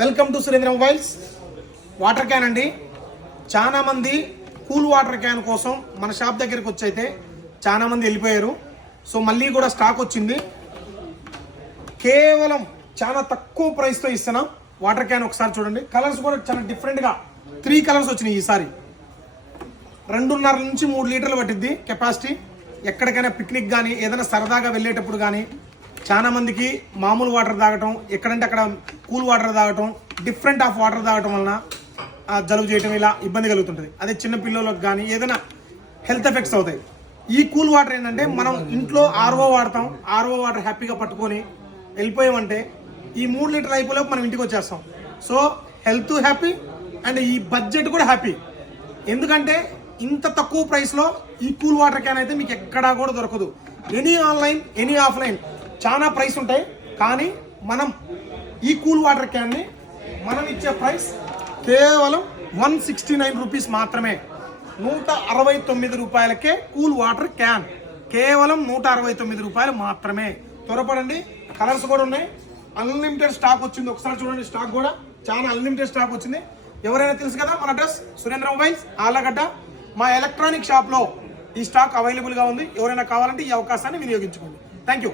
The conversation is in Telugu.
Welcome to Surendra mobiles. Water can అండి. చాలా మంది కూల్ వాటర్ క్యాన్ కోసం మన షాప్ దగ్గరికి వచ్చైతే చాలా మంది వెళ్ళిపోయారు. సో మళ్ళీ కూడా స్టాక్ వచ్చింది. కేవలం చాలా తక్కువ ప్రైస్తో ఇస్తున్నాం వాటర్ క్యాన్. ఒకసారి చూడండి, కలర్స్ కూడా చాలా డిఫరెంట్గా 3 కలర్స్ వచ్చినాయి ఈసారి. 2.5 నుంచి 3 లీటర్లు పట్టిద్ది కెపాసిటీ. ఎక్కడికైనా పిక్నిక్ కానీ ఏదైనా సరదాగా వెళ్ళేటప్పుడు కానీ చాలా మందికి మామూలు వాటర్ తాగటం, ఎక్కడంటే అక్కడ కూల్ వాటర్ తాగటం, డిఫరెంట్ ఆఫ్ వాటర్ తాగటం వలన జలుబు చేయటం ఇలా ఇబ్బంది కలుగుతుంటుంది. అదే చిన్న పిల్లలకు కానీ ఏదైనా హెల్త్ ఎఫెక్ట్స్ అవుతాయి. ఈ కూల్ వాటర్ ఏంటంటే మనం ఇంట్లో ఆర్ఓ వాడతాం, ఆర్ఓ వాటర్ హ్యాపీగా పట్టుకొని వెళ్ళిపోయామంటే ఈ 3 లీటర్లు అయిపోలేపు మనం ఇంటికి వచ్చేస్తాం. సో హెల్త్ హ్యాపీ అండ్ ఈ బడ్జెట్ కూడా హ్యాపీ. ఎందుకంటే ఇంత తక్కువ ప్రైస్లో ఈ కూల్ వాటర్ క్యాన్ అయితే మీకు ఎక్కడా కూడా దొరకదు. ఎనీ ఆన్లైన్ ఎనీ ఆఫ్లైన్ చాలా ప్రైస్ ఉంటాయి, కానీ మనం ఈ కూల్ వాటర్ క్యాన్ని మనం ఇచ్చే ప్రైస్ కేవలం 169 రూపీస్ మాత్రమే. 169 రూపాయలకే కూల్ వాటర్ క్యాన్, కేవలం 169 రూపాయలు మాత్రమే. త్వరపడండి, కలర్స్ కూడా ఉన్నాయి. అన్లిమిటెడ్ స్టాక్ వచ్చింది. ఒకసారి చూడండి, స్టాక్ కూడా చాలా అన్లిమిటెడ్ స్టాక్ వచ్చింది. ఎవరైనా తెలుసు కదా మన అడ్రస్ సురేంద్ర మొబైల్స్ ఆళ్ళగడ్డ. మా ఎలక్ట్రానిక్ షాప్లో ఈ స్టాక్ అవైలబుల్గా ఉంది. ఎవరైనా కావాలంటే ఈ అవకాశాన్ని వినియోగించుకోండి. Thank you.